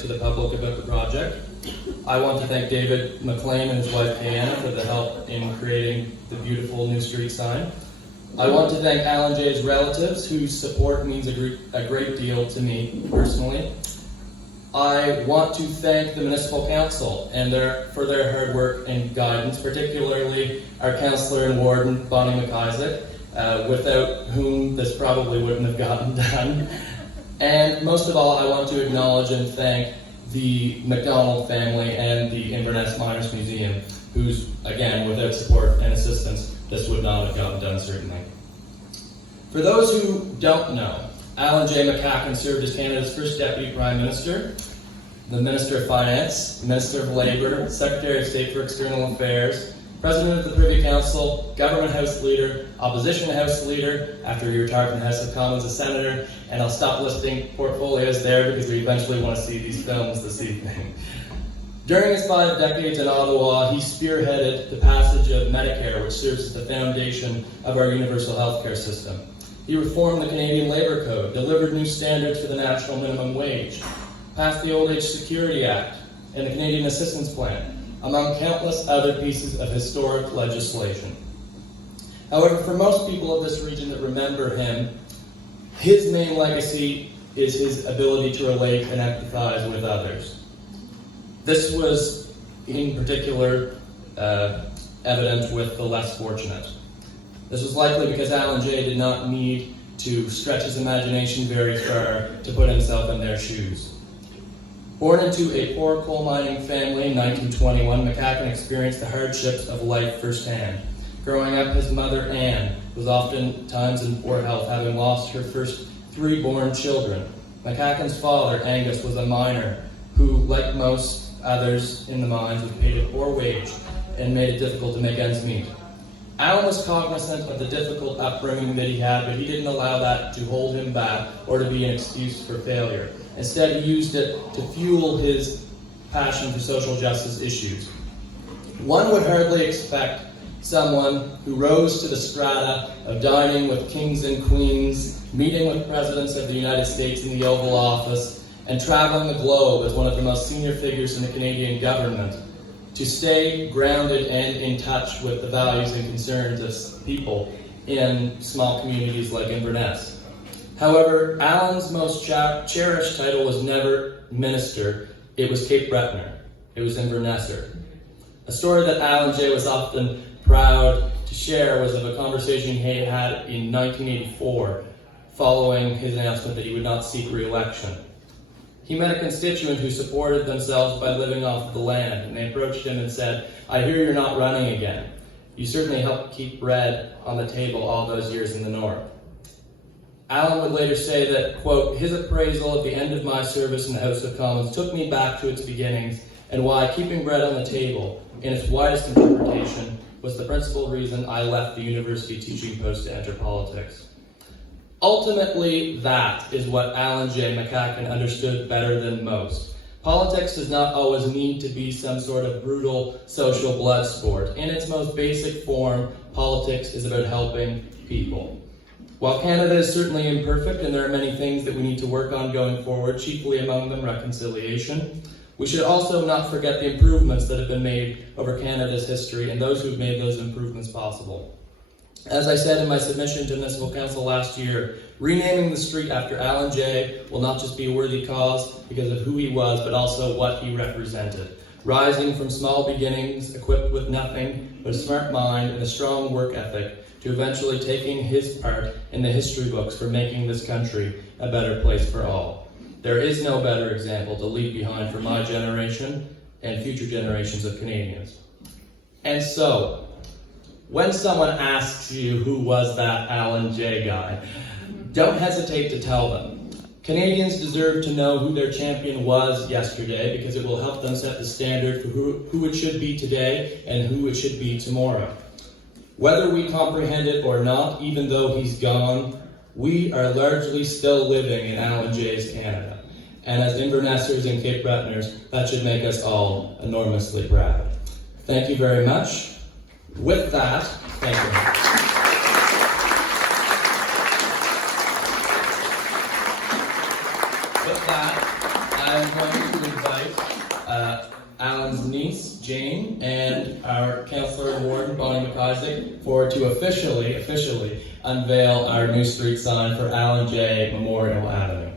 to the public about the project. I want to thank David MacLean and his wife Anna for the help in creating the beautiful new street sign. I want to thank Allan J's relatives, whose support means a great deal to me personally. I want to thank the Municipal Council and for their hard work and guidance, particularly our Councillor and Warden, Bonnie McIsaac, without whom this probably wouldn't have gotten done. And most of all, I want to acknowledge and thank the McDonald family and the Inverness Miners Museum, whose, again, without support and assistance, this would not have gotten done, certainly. For those who don't know, Allan J. MacKay served as Canada's first Deputy Prime Minister, the Minister of Finance, Minister of Labour, Secretary of State for External Affairs, President of the Privy Council, Government House Leader, Opposition House Leader, after he retired from the House of Commons as Senator, and I'll stop listing portfolios there because we eventually want to see these films this evening. During his 5 decades in Ottawa, he spearheaded the passage of Medicare, which serves as the foundation of our universal healthcare system. He reformed the Canadian Labour Code, delivered new standards for the national minimum wage, passed the Old Age Security Act and the Canadian Assistance Plan, among countless other pieces of historic legislation. However, for most people of this region that remember him, his main legacy is his ability to relate and empathize with others. This was, in particular, evident with the less fortunate. This was likely because Allan J. did not need to stretch his imagination very far to put himself in their shoes. Born into a poor coal mining family in 1921, MacKay experienced the hardships of life firsthand. Growing up, his mother, Anne, was oftentimes in poor health, having lost her first 3 born children. MacKay's father, Angus, was a miner who, like most others in the mines, was paid a poor wage and made it difficult to make ends meet. Allan was cognizant of the difficult upbringing that he had, but he didn't allow that to hold him back or to be an excuse for failure. Instead, he used it to fuel his passion for social justice issues. One would hardly expect someone who rose to the strata of dining with kings and queens, meeting with presidents of the United States in the Oval Office, and traveling the globe as one of the most senior figures in the Canadian government, to stay grounded and in touch with the values and concerns of people in small communities like Inverness. However, Allan's most cherished title was never minister, it was Cape Brettoner. It was Invernesser. A story that Allan J. was often proud to share was of a conversation he had in 1984 following his announcement that he would not seek re-election. He met a constituent who supported themselves by living off the land, and they approached him and said, "I hear you're not running again. You certainly helped keep bread on the table all those years in the North." Allan would later say that, quote, "His appraisal at the end of my service in the House of Commons took me back to its beginnings and why keeping bread on the table, in its widest interpretation, was the principal reason I left the university teaching post to enter politics." Ultimately, that is what Allan J. MacKay understood better than most. Politics does not always need to be some sort of brutal social blood sport. In its most basic form, politics is about helping people. While Canada is certainly imperfect and there are many things that we need to work on going forward, chiefly among them reconciliation, we should also not forget the improvements that have been made over Canada's history and those who have made those improvements possible. As I said in my submission to Municipal Council last year, renaming the street after Allan J. will not just be a worthy cause because of who he was, but also what he represented. Rising from small beginnings, equipped with nothing but a smart mind and a strong work ethic, to eventually taking his part in the history books for making this country a better place for all. There is no better example to leave behind for my generation and future generations of Canadians. And so, when someone asks you who was that Allan J. guy, don't hesitate to tell them. Canadians deserve to know who their champion was yesterday because it will help them set the standard for who it should be today and who it should be tomorrow. Whether we comprehend it or not, even though he's gone, we are largely still living in Allan J.'s Canada. And as Invernessers and Cape Brettoners, that should make us all enormously proud. Thank you very much. With that, thank you. With that, I'm going to Allan's niece, Jane, and our counselor and warden, Bonnie McIsaac, to officially unveil our new street sign for Allan J. Memorial Avenue.